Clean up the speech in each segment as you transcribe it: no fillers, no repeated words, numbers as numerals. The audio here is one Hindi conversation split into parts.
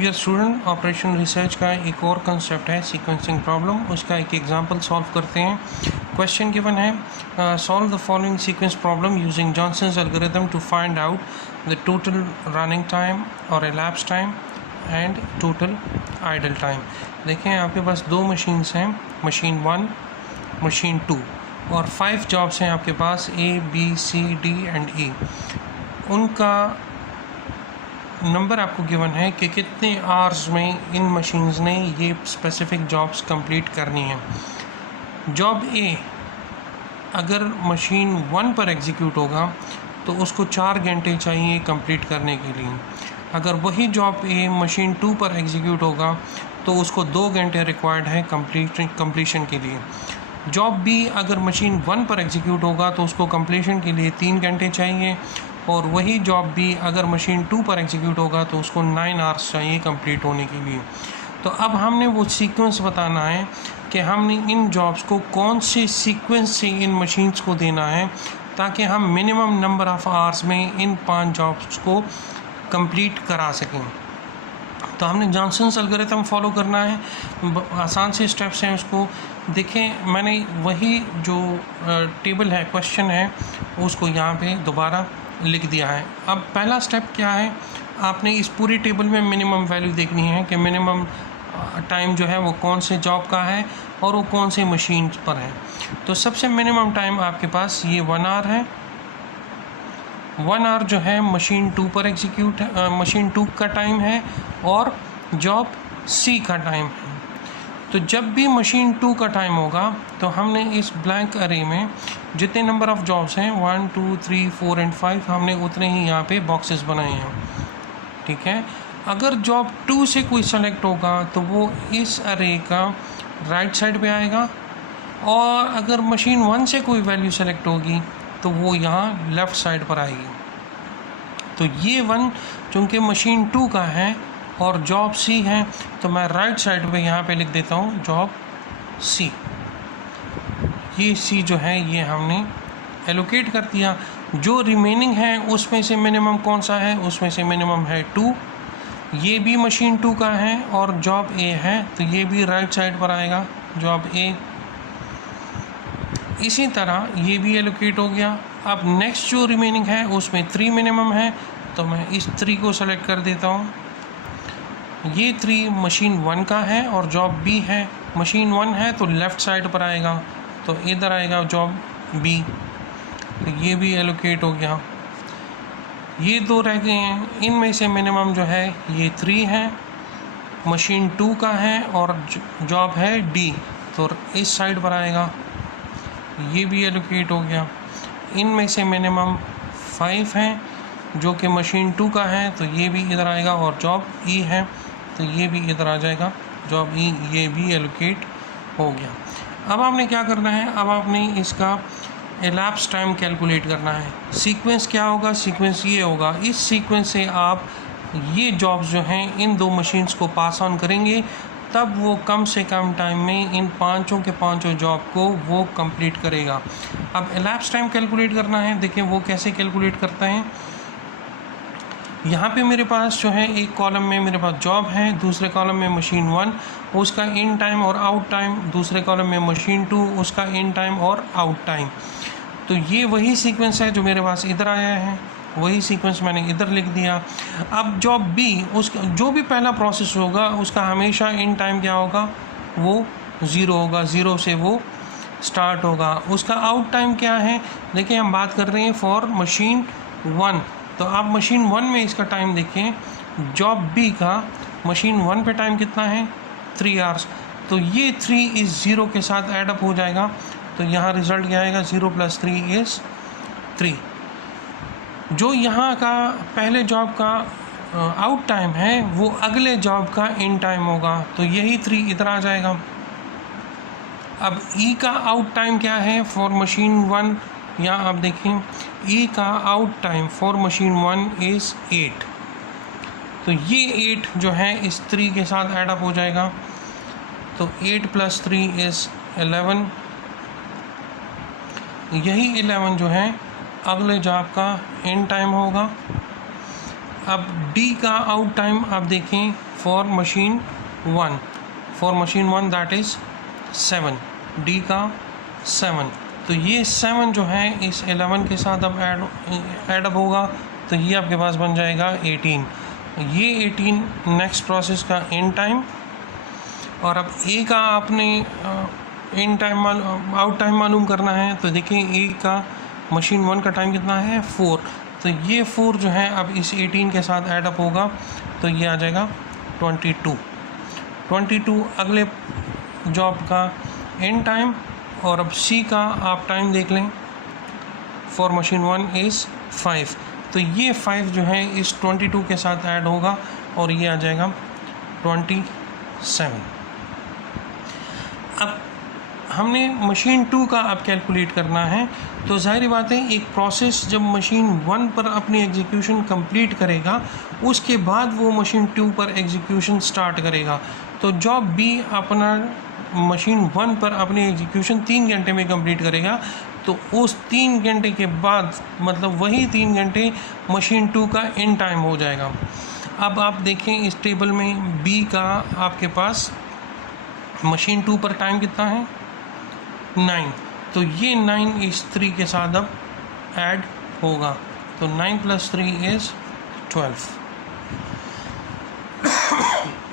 डियर स्टूडेंट, ऑपरेशन रिसर्च का एक और कंसेप्ट है सीक्वेंसिंग प्रॉब्लम। उसका एक एग्जांपल सॉल्व करते हैं। क्वेश्चन गिवन है, solve the following sequence problem using Johnson's algorithm to find out the total running time और elapsed time and total idle time. देखें, आपके पास दो मशीन्स हैं, मशीन 1, मशीन 2, और 5 जॉब्स हैं आपके पास, A, B, C, D and E। उनका नंबर आपको गिवन है कि कितने आवर्स में इन मशीन्स ने ये स्पेसिफिक जॉब्स कंप्लीट करनी है। जॉब ए अगर मशीन 1 पर एग्जीक्यूट होगा तो उसको 4 घंटे चाहिए कंप्लीट करने के लिए। अगर वही जॉब ए मशीन 2 पर एग्जीक्यूट होगा तो उसको 2 घंटे रिक्वायर्ड है कंप्लीशन के लिए। जॉब बी अगर मशीन 1 पर एग्जीक्यूट होगा तो उसको कंप्लीशन के लिए 3 घंटे चाहिए, और वही जॉब भी अगर मशीन 2 पर एग्जीक्यूट होगा तो उसको 9 आवर्स चाहिए कंप्लीट होने के लिए। तो अब हमने वो सीक्वेंस बताना है कि हमने इन जॉब्स को कौन से सीक्वेंस से इन मशीन्स को देना है ताकि हम मिनिमम नंबर ऑफ़ आवर्स में इन 5 जॉब्स को कंप्लीट करा सकें। तो हमने जॉनसन्स एल्गोरिथम फॉलो करना है। आसान से स्टेप्स हैं, उसको देखें। मैंने वही जो टेबल है, क्वेश्चन है, उसको यहाँ पे दोबारा लिख दिया है। अब पहला स्टेप क्या है, आपने इस पूरी टेबल में मिनिमम वैल्यू देखनी है कि मिनिमम टाइम जो है वो कौन से जॉब का है और वो कौन से मशीन पर है। तो सबसे मिनिमम टाइम आपके पास ये 1 आवर है। 1 आवर जो है मशीन 2 पर एग्जीक्यूट मशीन 2 का टाइम है और जॉब सी का टाइम है। तो जब भी मशीन 2 का टाइम होगा तो हमने इस ब्लैंक अरे में जितने नंबर ऑफ़ जॉब्स हैं 1, 2, 3, 4 एंड 5 हमने उतने ही यहाँ पे बॉक्सेस बनाए हैं। ठीक है, अगर जॉब 2 से कोई सेलेक्ट होगा तो वो इस अरे का राइट साइड पे आएगा, और अगर मशीन 1 से कोई वैल्यू सेलेक्ट होगी तो वो यहाँ लेफ़्ट साइड पर आएगी। तो ये 1 चूँकि मशीन 2 का है और जॉब सी है तो मैं राइट साइड पे यहाँ पे लिख देता हूँ जॉब सी। ये सी जो है ये हमने एलोकेट कर दिया। जो रिमेनिंग है उसमें से मिनिमम कौन सा है, उसमें से मिनिमम है 2। ये भी मशीन 2 का है और जॉब ए है तो ये भी राइट साइड पर आएगा जॉब ए। इसी तरह ये भी एलोकेट हो गया। अब नेक्स्ट जो रिमेनिंग है उसमें 3 मिनिमम है तो मैं इस 3 को सेलेक्ट कर देता हूँ। ये 3 मशीन 1 का है और जॉब बी है। मशीन 1 है तो लेफ़्ट साइड पर आएगा, तो इधर आएगा जॉब बी, तो ये भी एलोकेट हो गया। ये 2 रह गए हैं, इनमें से मिनिमम जो है ये 3 है, मशीन 2 का है और जॉब है डी, तो इस साइड पर आएगा, ये भी एलोकेट हो गया। इनमें से मिनिमम 5 है जो कि मशीन 2 का है तो ये भी इधर आएगा, और जॉब ई है तो ये भी इधर आ जाएगा जॉब ई, ये भी एलोकेट हो गया। अब आपने क्या करना है, अब आपने इसका elapsed टाइम कैलकुलेट करना है। सीक्वेंस क्या होगा, सीक्वेंस ये होगा, इस सीक्वेंस से आप ये जॉब्स जो हैं इन 2 मशीन्स को पास ऑन करेंगे तब वो कम से कम टाइम में इन 5 के 5 जॉब को वो कंप्लीट करेगा। अब elapsed टाइम कैलकुलेट करना है, देखें वो कैसे कैलकुलेट करता है। यहाँ पे मेरे पास जो है एक कॉलम में मेरे पास जॉब है, दूसरे कॉलम में मशीन 1 उसका इन टाइम और आउट टाइम, दूसरे कॉलम में मशीन 2 उसका इन टाइम और आउट टाइम। तो ये वही सीक्वेंस है जो मेरे पास इधर आया है, वही सीक्वेंस मैंने इधर लिख दिया। अब जॉब बी, उसका जो भी पहला प्रोसेस होगा उसका हमेशा इन टाइम क्या होगा, वो 0 होगा, 0 से वो स्टार्ट होगा। उसका आउट टाइम क्या है, देखिए हम बात कर रहे हैं फॉर मशीन 1, तो आप मशीन 1 में इसका टाइम देखें, जॉब बी का मशीन 1 पे टाइम कितना है, 3 आवर्स। तो ये 3 इस 0 के साथ ऐड अप हो जाएगा, तो यहाँ रिज़ल्ट क्या आएगा, 0 + 3 इज़ 3। जो यहाँ का पहले जॉब का आउट टाइम है वो अगले जॉब का इन टाइम होगा, तो यही 3 इधर आ जाएगा। अब ई का आउट टाइम क्या है फॉर मशीन 1, यहाँ आप देखें ई का out time for machine 1 is 8, तो ये 8 जो है इस 3 के साथ ऐड अप हो जाएगा, तो 8 + 3 इज़ 11। यही 11 जो है अगले जॉब का इन टाइम होगा। अब डी का आउट टाइम आप देखें for machine 1 that is 7, D का 7। तो ये 7 जो है इस 11 के साथ अब एडअप होगा, तो ये आपके पास बन जाएगा 18। ये 18 नेक्स्ट प्रोसेस का इन टाइम, और अब ए का आपने इन टाइम आउट टाइम मालूम करना है। तो देखिए ए का मशीन 1 का टाइम कितना है 4, तो ये 4 जो है अब इस 18 के साथ एडअप होगा, तो ये आ जाएगा 22 अगले जॉब का इन टाइम। और अब सी का आप टाइम देख लें, फॉर मशीन 1 इज़ 5, तो ये 5 जो है इस 22 के साथ ऐड होगा और ये आ जाएगा 27। अब हमने मशीन 2 का अब कैलकुलेट करना है। तो ज़ाहिर बात है एक प्रोसेस जब मशीन 1 पर अपनी एग्जीक्यूशन कंप्लीट करेगा, उसके बाद वो मशीन 2 पर एग्जीक्यूशन स्टार्ट करेगा। तो जॉब बी अपना मशीन 1 पर अपनी एग्जीक्यूशन 3 घंटे में कंप्लीट करेगा, तो उस 3 घंटे के बाद मतलब वही 3 घंटे मशीन 2 का इन टाइम हो जाएगा। अब आप देखें इस टेबल में बी का आपके पास मशीन 2 पर टाइम कितना है 9, तो ये 9 इस 3 के साथ अब ऐड होगा, तो 9 + 3 इज़ 12।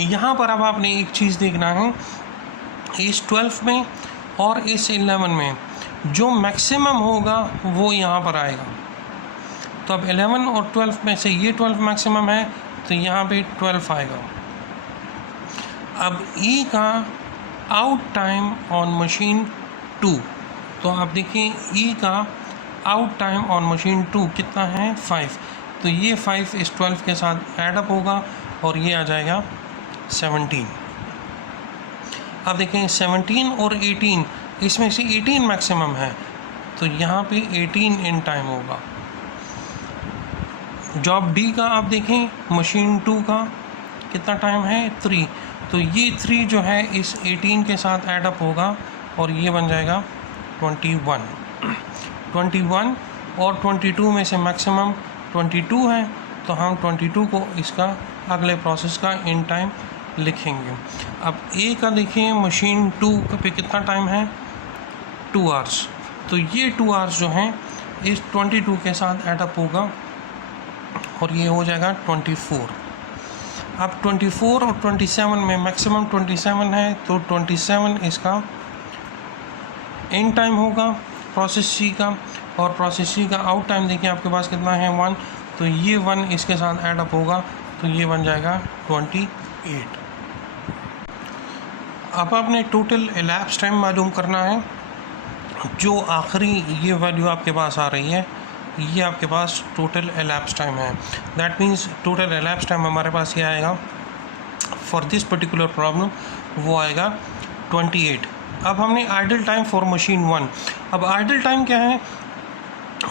यहाँ पर अब आपने एक चीज़ देखना है, इस 12 में और इस 11 में जो मैक्सिमम होगा वो यहाँ पर आएगा। तो अब 11 और 12 में से ये 12 मैक्सिमम है, तो यहाँ पे 12 आएगा। अब ई का आउट टाइम ऑन मशीन 2, तो आप देखिए ई का आउट टाइम ऑन मशीन 2 कितना है 5, तो ये 5 इस 12 के साथ ऐडअप होगा और ये आ जाएगा 17। अब देखें 17 और 18, इसमें से 18 मैक्सिमम है, तो यहाँ पे 18 इन टाइम होगा। जॉब डी का आप देखें मशीन 2 का कितना टाइम है 3, तो ये 3 जो है इस 18 के साथ ऐडअप होगा और ये बन जाएगा 21 और 22 में से मैक्सिमम 22 है, तो हम 22 को इसका अगले प्रोसेस का इन टाइम लिखेंगे। अब ए का देखिए मशीन 2 पे कितना टाइम है 2 आवर्स, तो ये 2 आवर्स जो हैं इस 22 के साथ ऐडअप होगा और ये हो जाएगा 24। अब 24 और 27 में मैक्सिमम 27 है, तो 27 इसका इन टाइम होगा प्रोसेस सी का, और प्रोसेस सी का आउट टाइम देखिए आपके पास कितना है 1, तो ये 1 इसके साथ ऐडअप होगा, तो ये बन जाएगा 28। अब आपने टोटल एलैप्स टाइम मालूम करना है। जो आखिरी ये वैल्यू आपके पास आ रही है, ये आपके पास टोटल एलैप्स टाइम है। That means total elapse time हमारे पास ये आएगा फॉर दिस पर्टिकुलर प्रॉब्लम, वो आएगा 28। अब हमने आइडल टाइम फॉर मशीन 1। अब आइडल टाइम क्या है,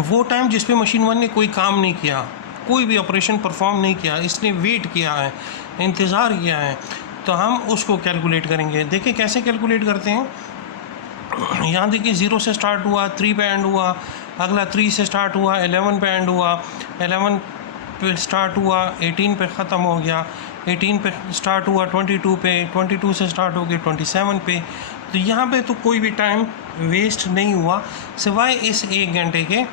वो टाइम जिस पे मशीन 1 ने कोई काम नहीं किया, कोई भी ऑपरेशन परफॉर्म नहीं किया, इसने वेट किया है, इंतज़ार किया है, तो हम उसको कैलकुलेट करेंगे। देखिए कैसे कैलकुलेट करते हैं। यहाँ देखिए 0 से स्टार्ट हुआ, 3 पे एंड हुआ, अगला 3 से स्टार्ट हुआ, 11 पे एंड हुआ, 11 पे स्टार्ट हुआ, 18 पे ख़त्म हो गया, 18 पे स्टार्ट हुआ, 22 पे, 22 से स्टार्ट हो गया 27 पे। तो यहाँ पे तो कोई भी टाइम वेस्ट नहीं हुआ सिवाय इस 1 घंटे के,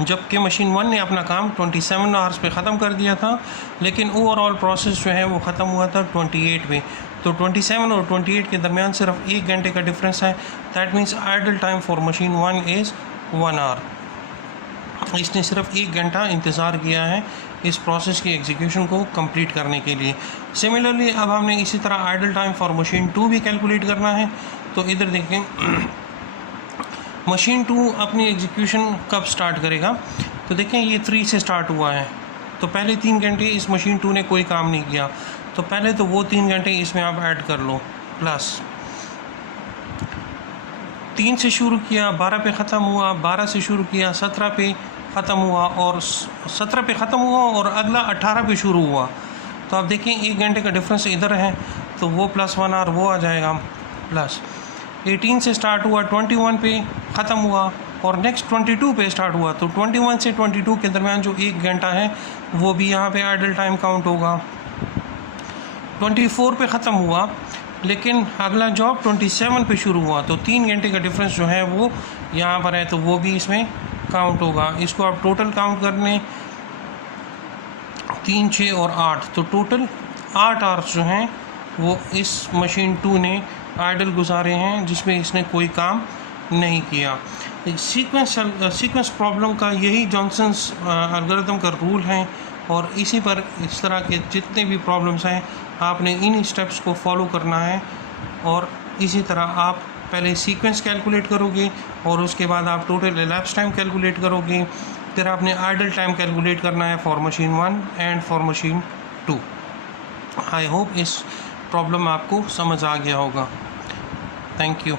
जबकि मशीन 1 ने अपना काम 27 आवर्स पे ख़त्म कर दिया था, लेकिन ओवरऑल प्रोसेस जो है वो ख़त्म हुआ था 28 पे। तो 27 और 28 के दरमियान सिर्फ 1 घंटे का डिफरेंस है। That means idle time for machine 1 is 1 hour. इसने सिर्फ 1 घंटा इंतज़ार किया है इस प्रोसेस की एग्जीक्यूशन को कंप्लीट करने के लिए। सिमिलरली अब हमने इसी तरह आइडल टाइम फॉर मशीन 2 भी कैलकुलेट करना है। तो इधर देखें मशीन 2 अपनी एग्जीक्यूशन कब स्टार्ट करेगा, तो देखें ये 3 से स्टार्ट हुआ है, तो पहले 3 घंटे इस मशीन 2 ने कोई काम नहीं किया, तो पहले तो वो 3 घंटे इसमें आप ऐड कर लो, प्लस 3 से शुरू किया 12 पे ख़त्म हुआ, 12 से शुरू किया 17 पे ख़त्म हुआ, और 17 पे ख़त्म हुआ और अगला 18 पे शुरू हुआ। तो आप देखें 1 घंटे का डिफरेंस इधर है, तो वो +1 आवर वो आ जाएगा, प्लस 18 से स्टार्ट हुआ 21 पे ख़त्म हुआ और नेक्स्ट 22 पे स्टार्ट हुआ, तो 21 से 22 के दरमियान जो 1 घंटा है वो भी यहाँ पे आइडल टाइम काउंट होगा। 24 पे ख़त्म हुआ, लेकिन अगला जॉब 27 पे शुरू हुआ, तो 3 घंटे का डिफरेंस जो है वो यहाँ पर है, तो वो भी इसमें काउंट होगा। इसको आप टोटल काउंट कर लें, 3, 6 और 8, तो टोटल 8 आवर्स जो हैं वो इस मशीन 2 ने आइडल गुजारे हैं, जिसमें इसने कोई काम नहीं किया। सीक्वेंस प्रॉब्लम का यही जॉनसन्स एल्गोरिथम का रूल है, और इसी पर इस तरह के जितने भी प्रॉब्लम्स हैं आपने इन स्टेप्स को फॉलो करना है। और इसी तरह आप पहले सीक्वेंस कैलकुलेट करोगे और उसके बाद आप टोटल elapsed टाइम कैलकुलेट करोगे, फिर आपने आइडल टाइम कैलकुलेट करना है for machine 1 and for machine 2। I hope इस प्रॉब्लम आपको समझ आ गया होगा। Thank you.